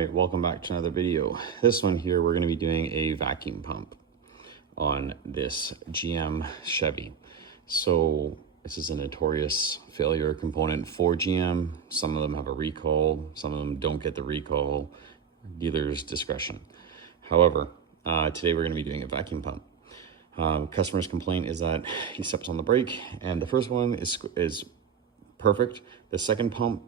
right, welcome back to another video. This one here, we're going to be doing a vacuum pump on this GM Chevy. So this is a notorious failure component for GM. Some of them have a recall, some of them don't get the recall, dealer's discretion. However, today we're going to be doing a vacuum pump. Customer's complaint is that he steps on the brake, and the first one is perfect. The second pump,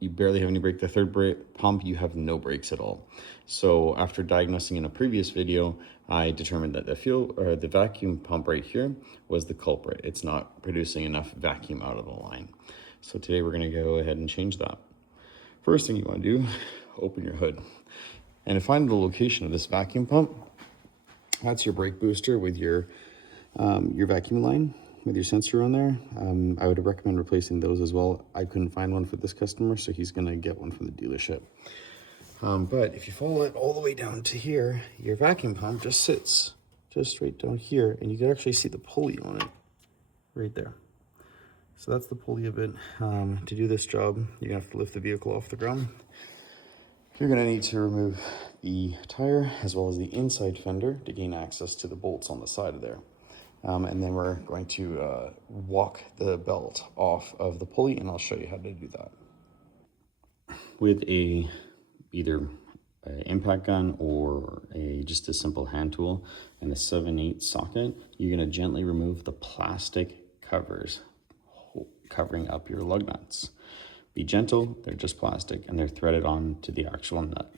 you barely have any brake. The third pump, you have no brakes at all. So after diagnosing in a previous video, I determined that the vacuum pump right here was the culprit. It's not producing enough vacuum out of the line. So today we're going to go ahead and change that. First thing you want to do, open your hood and find the location of this vacuum pump. That's your brake booster with your vacuum line with your sensor on there. I would recommend replacing those as well. I couldn't find one for this customer, so he's gonna get one from the dealership. But if you follow it all the way down to here, your vacuum pump just sits just right down here, and you can actually see the pulley on it right there. So that's the pulley of it. To do this job, you're gonna have to lift the vehicle off the ground. You're gonna need to remove the tire as well as the inside fender to gain access to the bolts on the side of there. And then we're going to walk the belt off of the pulley, and I'll show you how to do that. With either an impact gun or just a simple hand tool and a 7/8 socket, you're gonna gently remove the plastic covers covering up your lug nuts. Be gentle, they're just plastic and they're threaded on to the actual nut.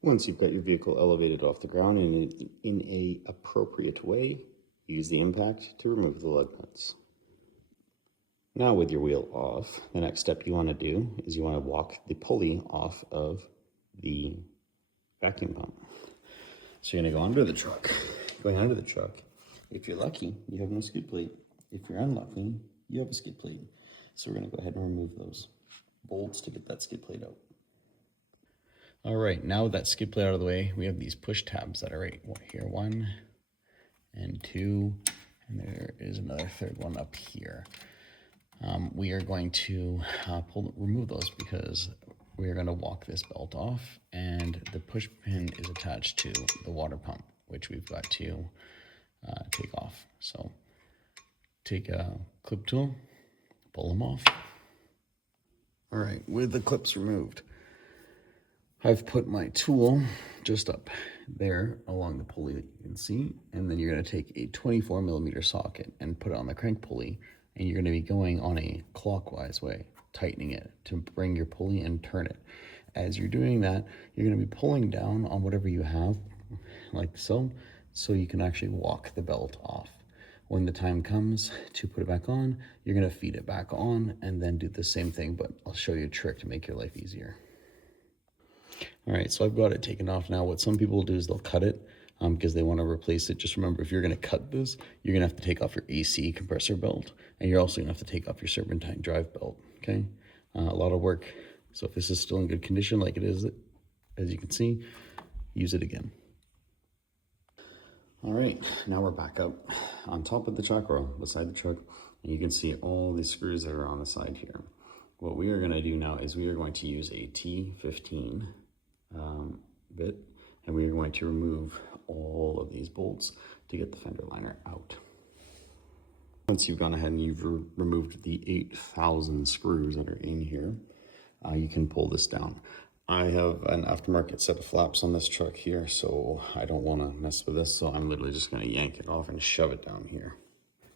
Once you've got your vehicle elevated off the ground in a appropriate way, use the impact to remove the lug nuts. Now with your wheel off, the next step you want to do is you want to walk the pulley off of the vacuum pump. So you're going to go under the truck. Going under the truck, if you're lucky, you have no skid plate. If you're unlucky, you have a skid plate. So we're going to go ahead and remove those bolts to get that skid plate out. All right, now with that skid plate out of the way, we have these push tabs that are right here, 1 and 2, and there is another third one up here. We are going to remove those because we are going to walk this belt off, and the push pin is attached to the water pump, which we've got to take off. So take a clip tool, pull them off. All right, with the clips removed, I've put my tool just up there along the pulley that you can see, and then you're going to take a 24mm socket and put it on the crank pulley, and you're going to be going on a clockwise way, tightening it to bring your pulley and turn it. As you're doing that, you're going to be pulling down on whatever you have, like so you can actually walk the belt off. When the time comes to put it back on, you're going to feed it back on and then do the same thing, but I'll show you a trick to make your life easier. All right, so I've got it taken off now. What some people do is they'll cut it because they want to replace it. Just remember, if you're going to cut this, you're going to have to take off your AC compressor belt, and you're also going to have to take off your serpentine drive belt, okay? A lot of work. So if this is still in good condition like it is, as you can see, use it again. All right, now we're back up on top of the truck, or beside the truck, and you can see all the screws that are on the side here. What we are going to do now is we are going to use a T15 bit, and we are going to remove all of these bolts to get the fender liner out. Once you've gone ahead and you've removed the 8,000 screws that are in here, you can pull this down. I have an aftermarket set of flaps on this truck here, so I don't want to mess with this, so I'm literally just going to yank it off and shove it down here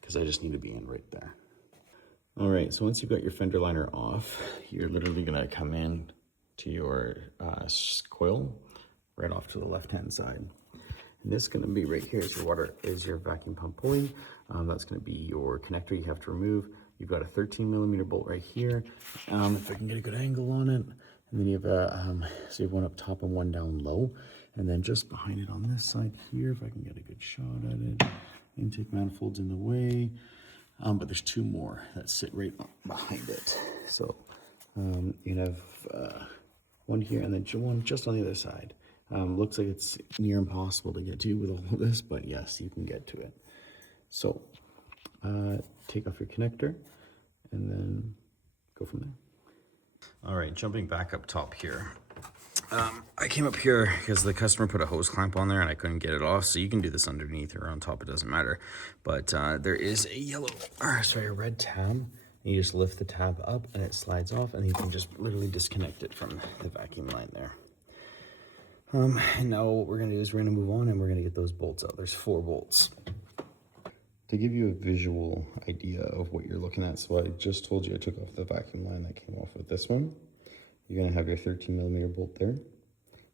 because I just need to be in right there. All right, so once you've got your fender liner off, you're literally going to come in to your coil right off to the left-hand side. And this is going to be right here is your vacuum pump pulley. That's going to be your connector you have to remove. You've got a 13mm bolt right here. If I can get a good angle on it. And then you have so you have one up top and one down low. And then just behind it on this side here, if I can get a good shot at it. Intake manifold's in the way. But there's two more that sit right behind it. So you can have one here and then one just on the other side. Looks like it's near impossible to get to with all of this, but yes, you can get to it. So take off your connector and then go from there. All right, jumping back up top here. I came up here because the customer put a hose clamp on there and I couldn't get it off. So you can do this underneath or on top, it doesn't matter. But there is a red tab. You just lift the tab up and it slides off, and you can just literally disconnect it from the vacuum line there. And now what we're gonna do is we're gonna move on and we're gonna get those bolts out. There's 4 bolts. To give you a visual idea of what you're looking at, so I just told you I took off the vacuum line that came off with this one. You're gonna have your 13mm bolt there.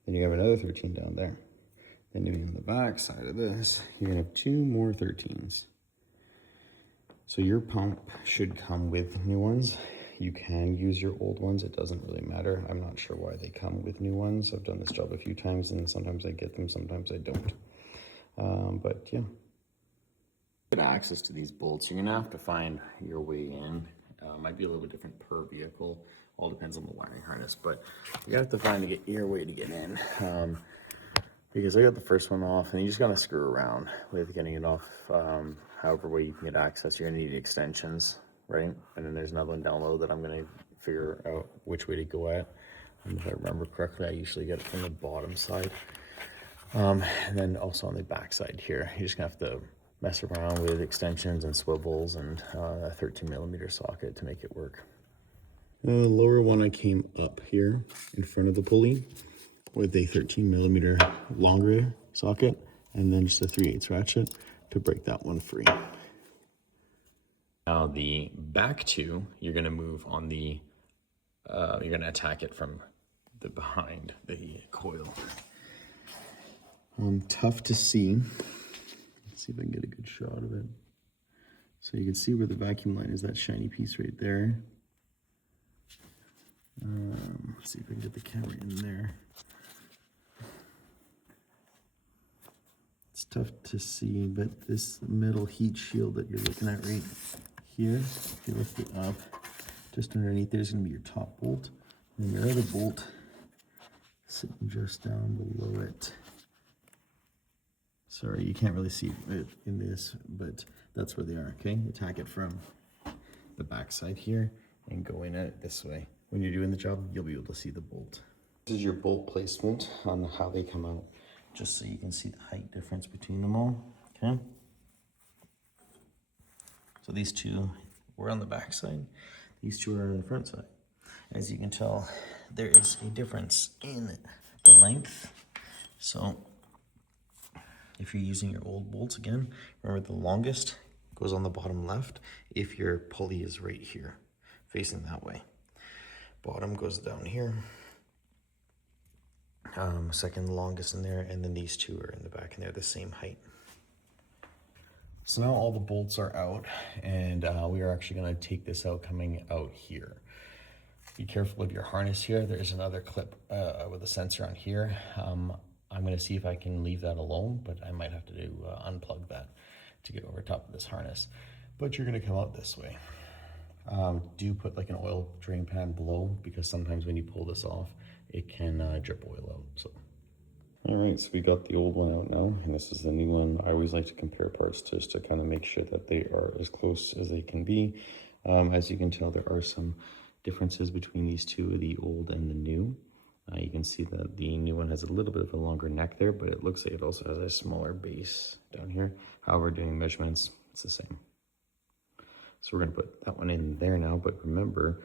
Then you have another 13 down there. Then on the back side of this, you're gonna have 2 more 13s. So your pump should come with new ones. You can use your old ones, it doesn't really matter. I'm not sure why they come with new ones. I've done this job a few times and sometimes I get them, sometimes I don't. But yeah. Get access to these bolts, you're gonna have to find your way in. Might be a little bit different per vehicle. All depends on the wiring harness, but you have to find your way to get in. Because I got the first one off, and you just gotta screw around with getting it off. However way you can get access, you're gonna need extensions, right? And then there's another one down low that I'm gonna figure out which way to go at. And if I remember correctly, I usually get it from the bottom side. And then also on the back side here, you're just gonna have to mess around with extensions and swivels and a 13mm socket to make it work. The lower one, I came up here in front of the pulley with a 13mm longer socket and then just a 3/8 ratchet to break that one free. Now the back 2, you're gonna move on the, you're gonna attack it from the behind the coil. Tough to see. Let's see if I can get a good shot of it. So you can see where the vacuum line is, that shiny piece right there. Let's see if I can get the camera in there. It's tough to see, but this metal heat shield that you're looking at right here, if you lift it up, just underneath there's gonna be your top bolt, and your other bolt sitting just down below it. Sorry, you can't really see it in this, but that's where they are, okay? Attack it from the back side here and go in it this way. When you're doing the job, you'll be able to see the bolt. This is your bolt placement on how they come out, just so you can see the height difference between them all, okay? So these 2 were on the back side, these 2 are on the front side. As you can tell, there is a difference in the length. So if you're using your old bolts, again, remember the longest goes on the bottom left if your pulley is right here, facing that way. Bottom goes down here. Second longest in there, and then these 2 are in the back and they're the same height. So now all the bolts are out, and we are actually gonna take this out coming out here. Be careful with your harness here. There's another clip with a sensor on here. I'm gonna see if I can leave that alone, but I might have to unplug that to get over top of this harness. But you're gonna come out this way. Do put like an oil drain pan below, because sometimes when you pull this off, it can drip oil out. So, all right, so we got the old one out now, and this is the new one. I always like to compare parts just to kind of make sure that they are as close as they can be. As you can tell, there are some differences between these 2, the old and the new. You can see that the new one has a little bit of a longer neck there, but it looks like it also has a smaller base down here. However, doing measurements, it's the same. So we're gonna put that one in there now, but remember,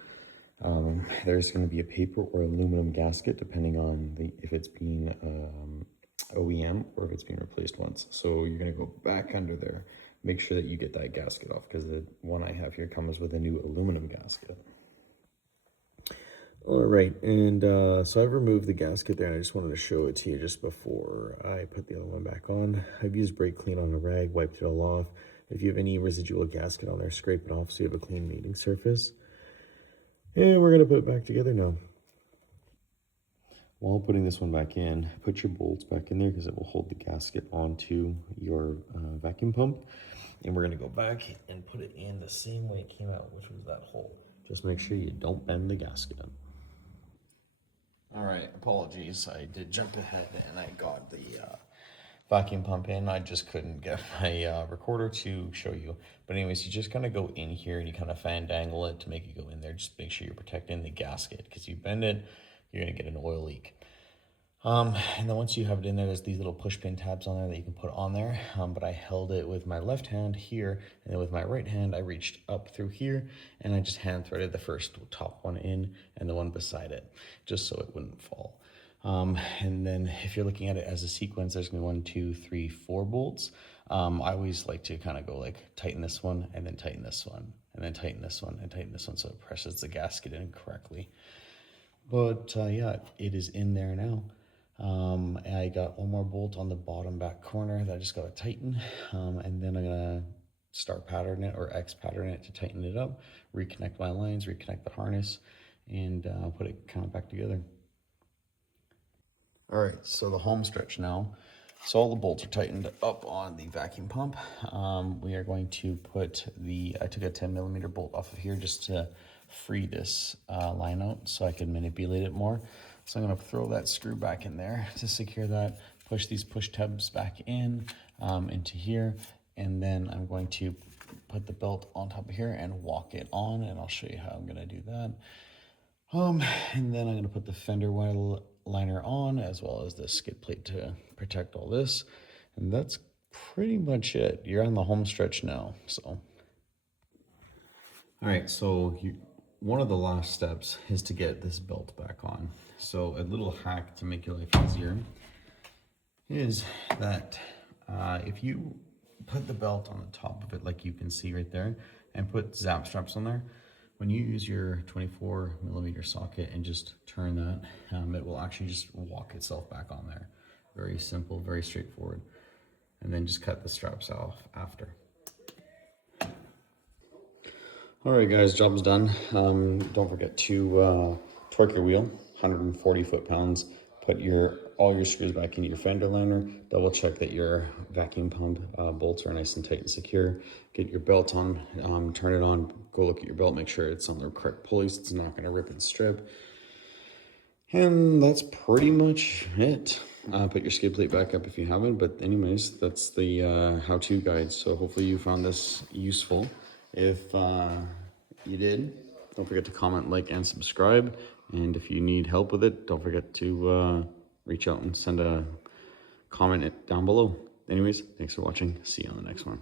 there's gonna be a paper or aluminum gasket depending on if it's being OEM or if it's being replaced once. So you're gonna go back under there, make sure that you get that gasket off, because the one I have here comes with a new aluminum gasket. All right, and so I've removed the gasket there, and I just wanted to show it to you just before I put the other one back on. I've used brake clean on a rag, wiped it all off. If you have any residual gasket on there, scrape it off so you have a clean mating surface. And we're gonna put it back together now. While putting this one back in, put your bolts back in there because it will hold the gasket onto your vacuum pump. And we're gonna go back and put it in the same way it came out, which was that hole. Just make sure you don't bend the gasket up. All right, apologies. I did jump ahead and I got the vacuum pump in. I just couldn't get my recorder to show you. But anyways, you just kind of go in here and you kind of fandangle it to make it go in there. Just make sure you're protecting the gasket, because you bend it, you're going to get an oil leak. And then once you have it in there, there's these little push pin tabs on there that you can put on there. But I held it with my left hand here, and then with my right hand, I reached up through here and I just hand threaded the first top one in and the one beside it, just so it wouldn't fall. And then if you're looking at it as a sequence, there's gonna be 1, 2, 3, 4 bolts. I always like to kind of go like tighten this one and then tighten this one and then tighten this one and tighten this one, so it presses the gasket in correctly. But yeah, it is in there now. And I got one more bolt on the bottom back corner that I just got to tighten. And then I'm going to start pattern it or X pattern it to tighten it up, reconnect my lines, reconnect the harness, and put it kind of back together. All right, so the home stretch now. So all the bolts are tightened up on the vacuum pump. We are going to put I took a 10 millimeter bolt off of here just to free this line out so I can manipulate it more. So I'm gonna throw that screw back in there to secure that, push these push tabs back in into here, and then I'm going to put the belt on top of here and walk it on, and I'll show you how I'm gonna do that. And then I'm gonna put the fender well liner on, as well as the skid plate to protect all this. And that's pretty much it. You're on the home stretch now, so. All right, so one of the last steps is to get this belt back on. So a little hack to make your life easier is that if you put the belt on the top of it, like you can see right there, and put zap straps on there, when you use your 24 millimeter socket and just turn that, it will actually just walk itself back on there. Very simple, very straightforward. And then just cut the straps off after. All right, guys, job's done. Don't forget to torque your wheel, 140 foot-pounds. Put all your screws back into your fender liner. Double check that your vacuum pump bolts are nice and tight and secure. Get your belt on, turn it on, go look at your belt, make sure it's on the correct pulleys. It's not gonna rip and strip. And that's pretty much it. Put your skid plate back up if you haven't, but anyways, that's the how-to guide. So hopefully you found this useful. If you did, don't forget to comment, like, and subscribe. And if you need help with it, don't forget to reach out and send a comment down below. Anyways, thanks for watching. See you on the next one.